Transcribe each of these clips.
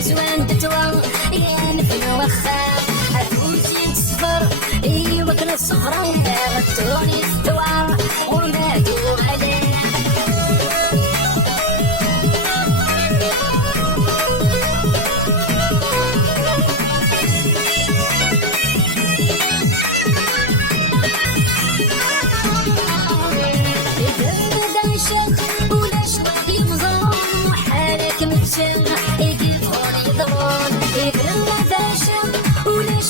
زوان تتوى يا نفل وخا أفوزي تصفر إيوا كنا الصفرا غتوني استوى ونادو عليه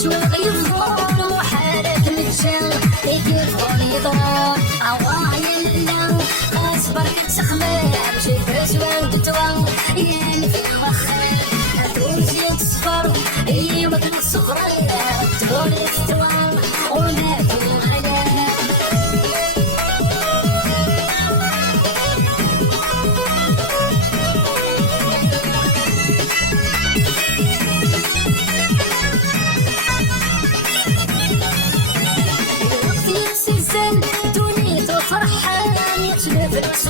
شواق يفضل وحالك متشال يقفل يضرب عوايا لا اصبر تخمام شي زوان تتوى يا في الوخر تونسي تصفر ايوا كنا الصغرى تقول استوى ونادو عليها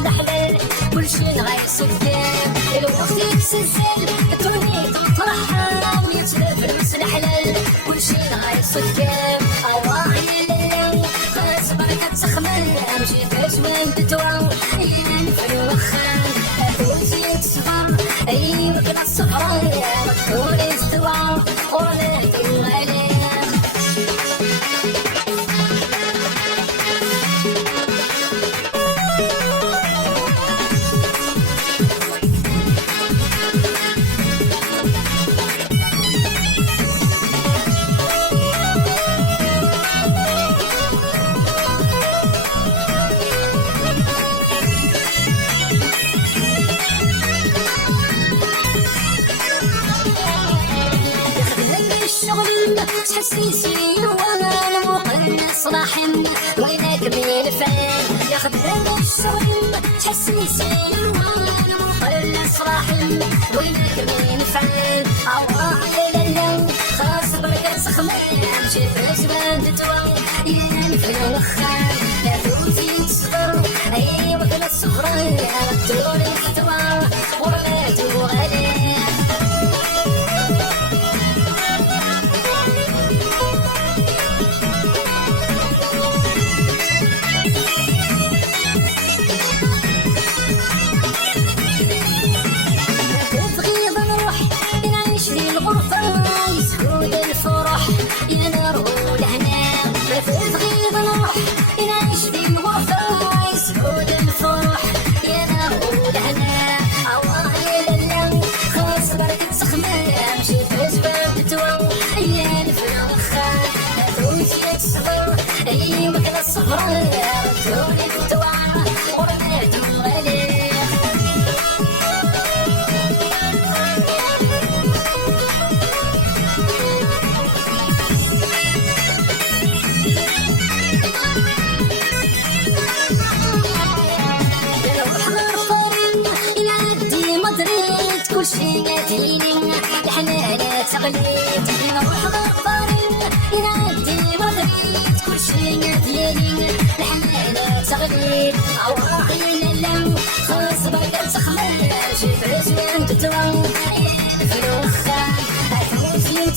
الحلال كل شي نعيش قدام الوقت يتسلسل توني تفرحان يتلفلس الحلال كل شي نعيش قدام أواعي الليل خلاص بركة تخمل جيت زوان تتوى ينفل وخان أفوزي تصفر أيوا كنا الصفرا مكتوري استوى ونهدو عليه تحسيسي وانا مقنص راحم وينك من فين ياخذني الشغل تحسيسي وانا مقنص راحم وينك من فين عوايا لا خلاص بركة سخمام شي زوان تتوى ينفل الوخان لا توزي تصفر ايوا كنا الصفرا تولي تتوى ولا توغالي يا نار والهنا ما تبغي نروح نعيش في الوفا يسعود الفرح يا نار والهنا عوايا لا خلاص بركة سخمام شي زوان تتوى يا نفل وخا توزي تصبر ايوا كنا الصفرا تولي تتوى ونادو عليه كل شي قاتلين احنا لا تقليد نروح ضربارين ينادي مدريد كل شي قاتلين احنا لا تقليد عواقي لا خلاص بركة تخمل شي زوان تتوى في الوخا هتوزي